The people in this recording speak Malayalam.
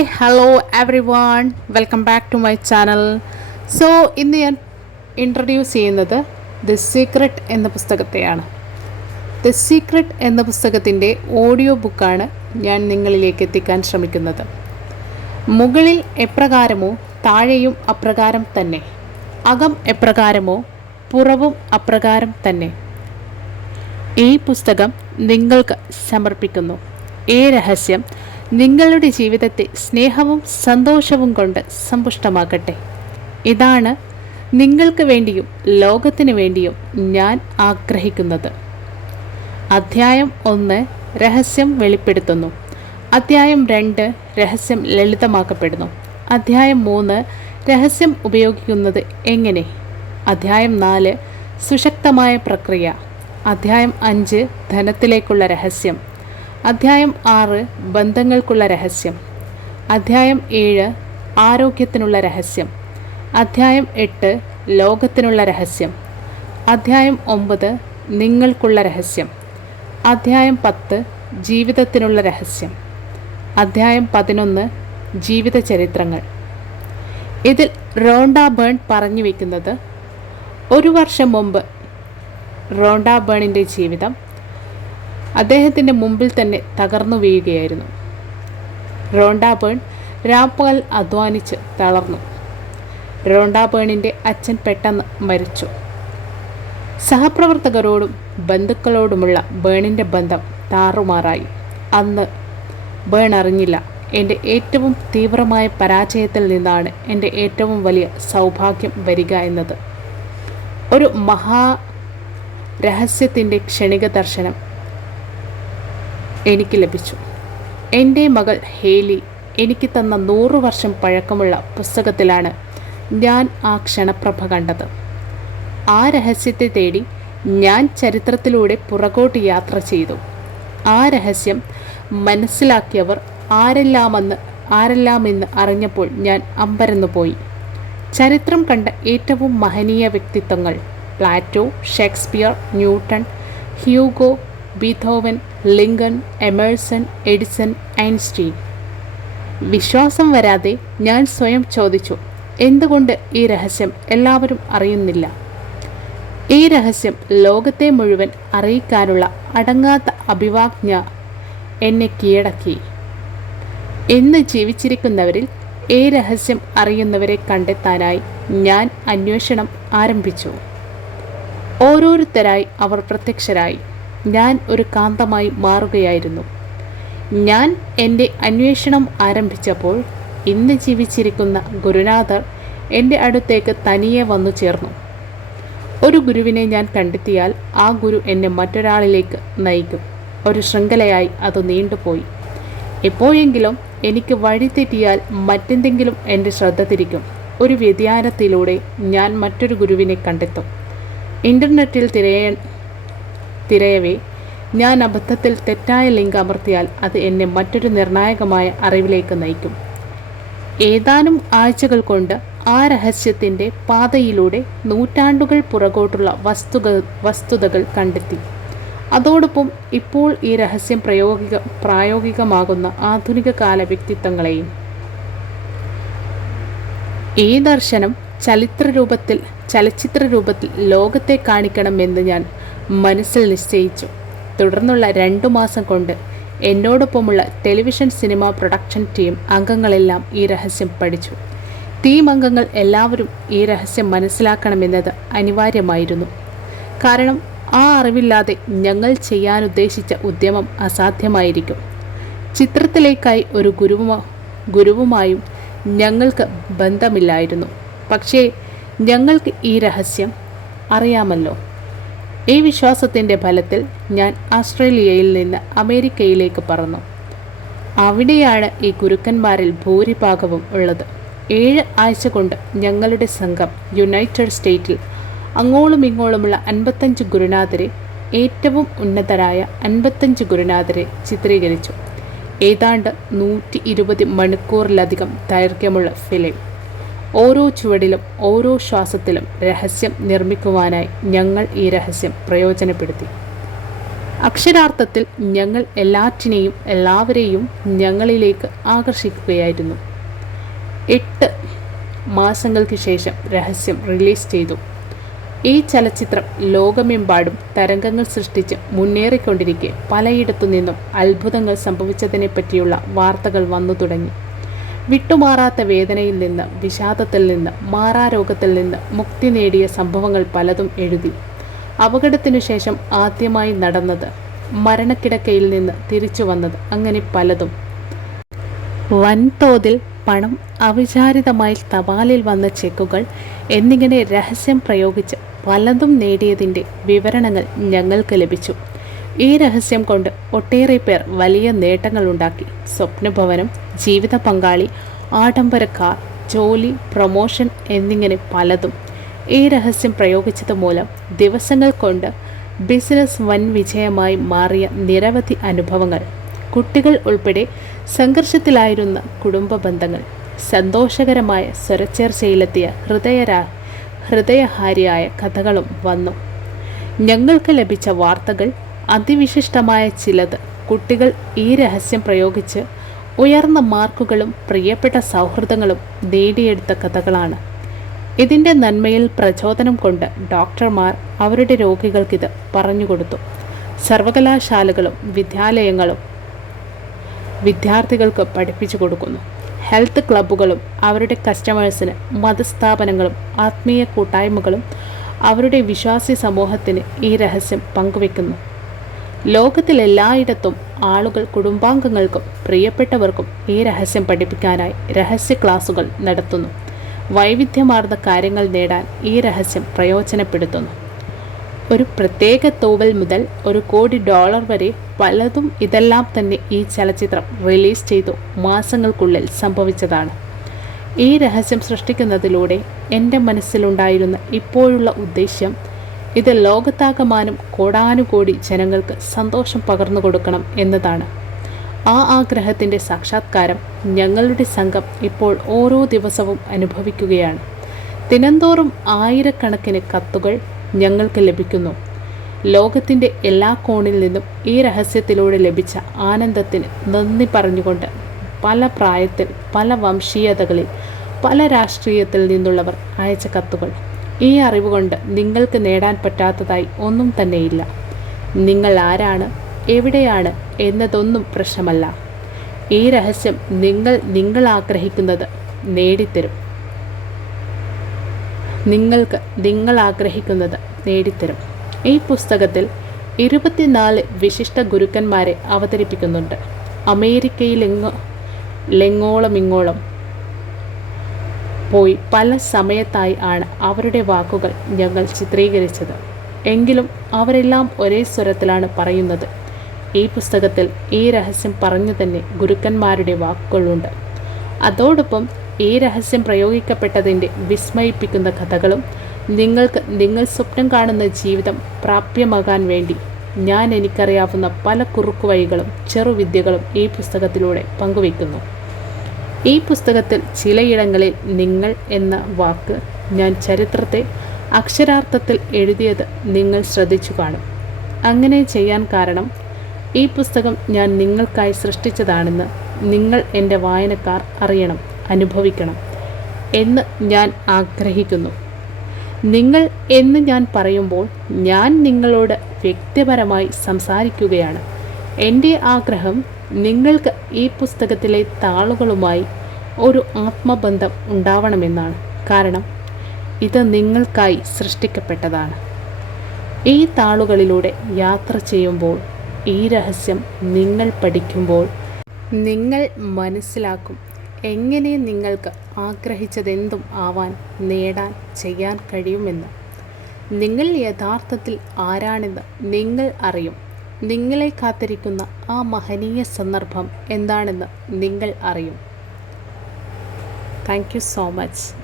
Hi hello everyone welcome back to my channel so ഇന്ന് ഞാൻ ഇൻട്രൊഡ്യൂസ് ചെയ്യുന്നത് ദി സീക്രട്ട് എന്ന പുസ്തകത്തെയാണ്. ദി സീക്രട്ട് എന്ന പുസ്തകത്തിന്റെ ഓഡിയോ ബുക്കാണ് ഞാൻ നിങ്ങളിലേക്ക് എത്തിക്കാൻ ശ്രമിക്കുന്നത്. മുകളിൽ എപ്രകാരമോ താഴെയും അപ്രകാരം തന്നെ. അകം എപ്രകാരമോ പുറവും അപ്രകാരം തന്നെ. ഈ പുസ്തകം നിങ്ങൾക്ക് സമർപ്പിക്കുന്നു. ഈ രഹസ്യം നിങ്ങളുടെ ജീവിതത്തെ സ്നേഹവും സന്തോഷവും കൊണ്ട് സമ്പുഷ്ടമാക്കട്ടെ. ഇതാണ് നിങ്ങൾക്ക് വേണ്ടിയും ലോകത്തിന് വേണ്ടിയും ഞാൻ ആഗ്രഹിക്കുന്നത്. അധ്യായം ഒന്ന് രഹസ്യം വെളിപ്പെടുത്തുന്നു. അധ്യായം രണ്ട് രഹസ്യം ലളിതമാക്കപ്പെടുന്നു. അധ്യായം മൂന്ന് രഹസ്യം ഉപയോഗിക്കുന്നത് എങ്ങനെ? അധ്യായം നാല് സുശക്തമായ പ്രക്രിയ. അധ്യായം അഞ്ച് ധനത്തിലേക്കുള്ള രഹസ്യം. അധ്യായം ആറ് ബന്ധങ്ങൾക്കുള്ള രഹസ്യം. അധ്യായം ഏഴ് ആരോഗ്യത്തിനുള്ള രഹസ്യം. അധ്യായം എട്ട് ലോകത്തിനുള്ള രഹസ്യം. അധ്യായം ഒമ്പത് നിങ്ങൾക്കുള്ള രഹസ്യം. അധ്യായം പത്ത് ജീവിതത്തിനുള്ള രഹസ്യം. അധ്യായം പതിനൊന്ന് ജീവിത ചരിത്രങ്ങൾ. ഇതിൽ റോണ്ട ബേൺ പറഞ്ഞു വയ്ക്കുന്നത് ഒരു വർഷം മുമ്പ് റോണ്ട ബേണിന്റെ ജീവിതം അദ്ദേഹത്തിന്റെ മുമ്പിൽ തന്നെ തകർന്നു വീഴുകയായിരുന്നു. റോണ്ടാബേൺ രാപ്പകൽ അധ്വാനിച്ച് തളർന്നു. റോണ്ടാബേണിന്റെ അച്ഛൻ പെട്ടെന്ന് മരിച്ചു. സഹപ്രവർത്തകരോടും ബന്ധുക്കളോടുമുള്ള ബേണിന്റെ ബന്ധം താറുമാറായി. അന്ന് ബേൺ അറിഞ്ഞില്ല. എന്റെ ഏറ്റവും തീവ്രമായ പരാജയത്തിൽ നിന്നാണ് എന്റെ ഏറ്റവും വലിയ സൗഭാഗ്യം വരിക എന്നത്. ഒരു മഹാ രഹസ്യത്തിന്റെ ക്ഷണിക ദർശനം എനിക്ക് ലഭിച്ചു. എന്റെ മകൾ ഹേലി എനിക്ക് തന്ന നൂറു വർഷം പഴക്കമുള്ള പുസ്തകത്തിലാണ് ഞാൻ ആ ക്ഷണപ്രഭ കണ്ടത്. ആ രഹസ്യത്തെ തേടി ഞാൻ ചരിത്രത്തിലൂടെ പുറകോട്ട് യാത്ര ചെയ്തു. ആ രഹസ്യം മനസ്സിലാക്കിയവർ ആരെല്ലാമെന്ന് ആരെല്ലാമെന്ന് അറിഞ്ഞപ്പോൾ ഞാൻ അമ്പരന്നു പോയി ചരിത്രം കണ്ട ഏറ്റവും മഹനീയ വ്യക്തിത്വങ്ങൾ Plato Shakespeare Newton Hugo Beethoven Lincoln Emerson Edison Einstein. വിശ്വാസം വരാതെ ഞാൻ സ്വയം ചോദിച്ചു എന്തുകൊണ്ട് ഈ രഹസ്യം എല്ലാവരും അറിയുന്നില്ല? ഈ രഹസ്യം ലോകത്തെ മുഴുവൻ അറിയിക്കാനുള്ള അടങ്ങാത്ത അഭിവാജ്ഞ എന്നെ കീഴടക്കി. ഇന്ന് ജീവിച്ചിരിക്കുന്നവരിൽ ഈ രഹസ്യം അറിയുന്നവരെ കണ്ടെത്താനായി ഞാൻ അന്വേഷണം ആരംഭിച്ചു. ഓരോരുത്തരായി അവർ പ്രത്യക്ഷരായി. ഞാൻ ഒരു കാന്തമായി മാറുകയായിരുന്നു. ഞാൻ എന്റെ അന്വേഷണം ആരംഭിച്ചപ്പോൾ ഇന്ന് ജീവിച്ചിരിക്കുന്ന ഗുരുനാഥർ എന്റെ അടുത്തേക്ക് തനിയെ വന്നു ചേർന്നു. ഒരു ഗുരുവിനെ ഞാൻ കണ്ടെത്തിയാൽ ആ ഗുരു എന്നെ മറ്റൊരാളിലേക്ക് നയിക്കും. ഒരു ശൃംഖലയായി അത് നീണ്ടുപോയി. എപ്പോഴെങ്കിലും എനിക്ക് വഴിതെറ്റിയാൽ മറ്റെന്തെങ്കിലും എന്റെ ശ്രദ്ധ തിരിക്കും. ഒരു വ്യതിയാനത്തിലൂടെ ഞാൻ മറ്റൊരു ഗുരുവിനെ കണ്ടെത്തും. ഇന്റർനെറ്റിൽ തിരയ തിരയവേ ഞാൻ അബദ്ധത്തിൽ തെറ്റായ ലിങ്ക് അമർത്തിയാൽ അത് എന്നെ മറ്റൊരു നിർണായകമായ അറിവിലേക്ക് നയിക്കും. ഏതാനും ആഴ്ചകൾ കൊണ്ട് ആ രഹസ്യത്തിന്റെ പാതയിലൂടെ നൂറ്റാണ്ടുകൾ പുറകോട്ടുള്ള വസ്തുക വസ്തുതകൾ കണ്ടെത്തി. അതോടൊപ്പം ഇപ്പോൾ ഈ രഹസ്യം പ്രയോഗിക പ്രായോഗികമാകുന്ന ആധുനിക കാല വ്യക്തിത്വങ്ങളെയും. ഈ ദർശനം ചലിത്ര രൂപത്തിൽ ചലച്ചിത്ര രൂപത്തിൽ ലോകത്തെ കാണിക്കണമെന്ന് ഞാൻ മനസ്സിൽ നിശ്ചയിച്ചു. തുടർന്നുള്ള രണ്ടു മാസം കൊണ്ട് എന്നോടൊപ്പമുള്ള ടെലിവിഷൻ സിനിമ പ്രൊഡക്ഷൻ ടീം അംഗങ്ങളെല്ലാം ഈ രഹസ്യം പഠിച്ചു. ടീം അംഗങ്ങൾ എല്ലാവരും ഈ രഹസ്യം മനസ്സിലാക്കണമെന്നത് അനിവാര്യമായിരുന്നു. കാരണം ആ അറിവില്ലാതെ ഞങ്ങൾ ചെയ്യാനുദ്ദേശിച്ച ഉദ്യമം അസാധ്യമായിരിക്കും. ചിത്രത്തിലേക്കായി ഒരു ഗുരുവുമ ഗുരുവുമായും ഞങ്ങൾക്ക് ബന്ധമില്ലായിരുന്നു. പക്ഷേ ഞങ്ങൾക്ക് ഈ രഹസ്യം അറിയാമല്ലോ. ഈ വിശ്വാസത്തിന്റെ ഫലത്തിൽ ഞാൻ ആസ്ട്രേലിയയിൽ നിന്ന് അമേരിക്കയിലേക്ക് പറന്നു. അവിടെയാണ് ഈ ഗുരുക്കന്മാരിൽ ഭൂരിഭാഗവും ഉള്ളത്. ഏഴ് ആഴ്ച കൊണ്ട് ഞങ്ങളുടെ സംഘം യുണൈറ്റഡ് സ്റ്റേറ്റിൽ അങ്ങോളം ഇങ്ങോളുമുള്ള അൻപത്തഞ്ച് ഗുരുനാഥരെ ഏറ്റവും ഉന്നതരായ അൻപത്തഞ്ച് ഗുരുനാഥരെ ചിത്രീകരിച്ചു. ഏതാണ്ട് നൂറ്റി ഇരുപത് മണിക്കൂറിലധികം ദൈർഘ്യമുള്ള ഫിലിം. ഓരോ ചുവടിലും ഓരോ ശ്വാസത്തിലും രഹസ്യം നിർമ്മിക്കുവാനായി ഞങ്ങൾ ഈ രഹസ്യം പ്രയോജനപ്പെടുത്തി. അക്ഷരാർത്ഥത്തിൽ ഞങ്ങൾ എല്ലാറ്റിനെയും എല്ലാവരെയും ഞങ്ങളിലേക്ക് ആകർഷിക്കുകയായിരുന്നു. എട്ട് മാസങ്ങൾക്ക് ശേഷം രഹസ്യം റിലീസ് ചെയ്തു. ഈ ചലച്ചിത്രം ലോകമെമ്പാടും തരംഗങ്ങൾ സൃഷ്ടിച്ച് മുന്നേറിക്കൊണ്ടിരിക്കെ. പലയിടത്തു നിന്നും അത്ഭുതങ്ങൾ സംഭവിച്ചതിനെ പറ്റിയുള്ള വാർത്തകൾ വന്നു തുടങ്ങി. വിട്ടുമാറാത്ത വേദനയിൽ നിന്ന് വിഷാദത്തിൽ നിന്ന് മാറാരോഗത്തിൽ നിന്ന് മുക്തി നേടിയ സംഭവങ്ങൾ പലതും എഴുതി. അപകടത്തിനു ശേഷം ആദ്യമായി നടന്നത് മരണക്കിടക്കയിൽ നിന്ന് തിരിച്ചു വന്നത് അങ്ങനെ പലതും. വൻതോതിൽ പണം അവിചാരിതമായി തപാലിൽ വന്ന ചെക്കുകൾ എന്നിങ്ങനെ രഹസ്യം പ്രയോഗിച്ച് പലതും നേടിയതിന്റെ വിവരണങ്ങൾ ഞങ്ങൾക്ക് ലഭിച്ചു. ഈ രഹസ്യം കൊണ്ട് ഒട്ടേറെ പേർ വലിയ നേട്ടങ്ങളുണ്ടാക്കി. സ്വപ്നഭവനം ജീവിത പങ്കാളി ആഡംബര കാർ ജോലി പ്രൊമോഷൻ എന്നിങ്ങനെ പലതും ഈ രഹസ്യം പ്രയോഗിച്ചത് മൂലം ദിവസങ്ങൾ കൊണ്ട് ബിസിനസ് വൻ വിജയമായി മാറിയ നിരവധി അനുഭവങ്ങൾ. കുട്ടികൾ ഉൾപ്പെടെ സംഘർഷത്തിലായിരുന്ന കുടുംബ ബന്ധങ്ങൾ സന്തോഷകരമായ സ്വരച്ചേർച്ചയിലെത്തിയ ഹൃദയരാ ഹൃദയഹാരിയായ കഥകളും വന്നു. ഞങ്ങൾക്ക് ലഭിച്ച വാർത്തകൾ അതിവിശിഷ്ടമായ ചിലത് കുട്ടികൾ ഈ രഹസ്യം പ്രയോഗിച്ച് ഉയർന്ന മാർക്കുകളും പ്രിയപ്പെട്ട സൗഹൃദങ്ങളും നേടിയെടുത്ത കഥകളാണ്. ഇതിന്റെ നന്മയിൽ പ്രചോദനം കൊണ്ട് ഡോക്ടർമാർ അവരുടെ രോഗികൾക്കിത് പറഞ്ഞുകൊടുത്തു. സർവകലാശാലകളും വിദ്യാലയങ്ങളും വിദ്യാർത്ഥികൾക്ക് പഠിപ്പിച്ചു കൊടുക്കുന്നു. ഹെൽത്ത് ക്ലബ്ബുകളും അവരുടെ കസ്റ്റമേഴ്സിന് മതസ്ഥാപനങ്ങളും ആത്മീയ കൂട്ടായ്മകളും അവരുടെ വിശ്വാസി സമൂഹത്തിന് ഈ രഹസ്യം പങ്കുവെക്കുന്നു ലോകത്തിലെല്ലായിടത്തും ആളുകൾ കുടുംബാംഗങ്ങൾക്കും പ്രിയപ്പെട്ടവർക്കും ഈ രഹസ്യം പഠിപ്പിക്കാനായി രഹസ്യ ക്ലാസുകൾ നടത്തുന്നു. വൈവിധ്യമാർന്ന കാര്യങ്ങൾ നേടാൻ ഈ രഹസ്യം പ്രയോജനപ്പെടുത്തുന്നു. ഒരു പ്രത്യേക തൂവൽ മുതൽ ഒരു കോടി ഡോളർ വരെ പലതും ഇതെല്ലാം തന്നെ ഈ ചലച്ചിത്രം റിലീസ് ചെയ്തു മാസങ്ങൾക്കുള്ളിൽ സംഭവിച്ചതാണ്. ഈ രഹസ്യം സൃഷ്ടിക്കുന്നതിലൂടെ എന്റെ മനസ്സിലുണ്ടായിരുന്ന ഇപ്പോഴുള്ള ഉദ്ദേശ്യം ഇത് ലോകത്താകമാനം കോടാനുകോടി ജനങ്ങൾക്ക് സന്തോഷം പകർന്നു കൊടുക്കണം എന്നതാണ്. ആ ആഗ്രഹത്തിന്റെ സാക്ഷാത്കാരം ഞങ്ങളുടെ സംഘം ഇപ്പോൾ ഓരോ ദിവസവും അനുഭവിക്കുകയാണ്. ദിനംതോറും ആയിരക്കണക്കിന് കത്തുകൾ ഞങ്ങൾക്ക് ലഭിക്കുന്നു. ലോകത്തിന്റെ എല്ലാ കോണിൽ നിന്നും ഈ രഹസ്യത്തിലൂടെ ലഭിച്ച ആനന്ദത്തിന് നന്ദി പറഞ്ഞുകൊണ്ട് പല പ്രായത്തിൽ പല വംശീയതകളിൽ പല രാഷ്ട്രീയത്തിൽ നിന്നുള്ളവർ അയച്ച കത്തുകൾ. ഈ അറിവുകൊണ്ട് നിങ്ങൾക്ക് നേടാൻ പറ്റാത്തതായി ഒന്നും തന്നെയില്ല. നിങ്ങൾ ആരാണ് എവിടെയാണ് എന്നതൊന്നും പ്രശ്നമല്ല. ഈ രഹസ്യം നിങ്ങൾ നിങ്ങൾ ആഗ്രഹിക്കുന്നത് നേടിത്തരും. നിങ്ങൾക്ക് നിങ്ങൾ ആഗ്രഹിക്കുന്നത് നേടിത്തരും. ഈ പുസ്തകത്തിൽ ഇരുപത്തിനാല് വിശിഷ്ട ഗുരുക്കന്മാരെ അവതരിപ്പിക്കുന്നുണ്ട്. അമേരിക്കയിലെങ്ങോ ലെങ്ങോളം ഇങ്ങോളം പോയി പല സമയത്തായി ആണ് അവരുടെ വാക്കുകൾ ഞങ്ങൾ ചിത്രീകരിച്ചത്. എങ്കിലും അവരെല്ലാം ഒരേ സ്വരത്തിലാണ് പറയുന്നത്. ഈ പുസ്തകത്തിൽ ഈ രഹസ്യം പറഞ്ഞു തന്നെ ഗുരുക്കന്മാരുടെ വാക്കുകളുണ്ട്. അതോടൊപ്പം ഈ രഹസ്യം പ്രയോഗിക്കപ്പെട്ടതിന്റെ വിസ്മയിപ്പിക്കുന്ന കഥകളും നിങ്ങൾക്ക് നിങ്ങൾ സ്വപ്നം കാണുന്ന ജീവിതം പ്രാപ്യമാകാൻ വേണ്ടി ഞാൻ എനിക്കറിയാവുന്ന പല കുറുക്കുവഴികളും ചെറുവിദ്യകളും ഈ പുസ്തകത്തിലൂടെ പങ്കുവയ്ക്കുന്നു. ഈ പുസ്തകത്തിൽ ചിലയിടങ്ങളിൽ നിങ്ങൾ എന്ന വാക്ക് ഞാൻ ചരിത്രത്തെ അക്ഷരാർത്ഥത്തിൽ എഴുതിയത് നിങ്ങൾ ശ്രദ്ധിച്ചു കാണും. അങ്ങനെ ചെയ്യാൻ കാരണം ഈ പുസ്തകം ഞാൻ നിങ്ങൾക്കായി സൃഷ്ടിച്ചതാണെന്ന് നിങ്ങൾ എന്റെ വായനക്കാർ അറിയണം അനുഭവിക്കണം എന്ന് ഞാൻ ആഗ്രഹിക്കുന്നു. നിങ്ങൾ എന്ന് ഞാൻ പറയുമ്പോൾ ഞാൻ നിങ്ങളോട് വ്യക്തിപരമായി സംസാരിക്കുകയാണ്. എന്റെ ആഗ്രഹം നിങ്ങൾക്ക് ഈ പുസ്തകത്തിലെ താളുകളുമായി ഒരു ആത്മബന്ധം ഉണ്ടാവണമെന്നാണ്. കാരണം ഇത് നിങ്ങൾക്കായി സൃഷ്ടിക്കപ്പെട്ടതാണ്. ഈ താളുകളിലൂടെ യാത്ര ചെയ്യുമ്പോൾ ഈ രഹസ്യം നിങ്ങൾ പഠിക്കുമ്പോൾ നിങ്ങൾ മനസ്സിലാക്കും എങ്ങനെ നിങ്ങൾക്ക് ആഗ്രഹിച്ചതെന്തും ആവാൻ നേടാൻ ചെയ്യാൻ കഴിയുമെന്ന്. നിങ്ങൾ യഥാർത്ഥത്തിൽ ആരാണെന്ന് നിങ്ങൾ അറിയും. നിങ്ങളെ കാത്തിരിക്കുന്ന ആ മഹനീയ സന്ദർഭം എന്താണെന്ന് നിങ്ങൾ അറിയും. Thank you so much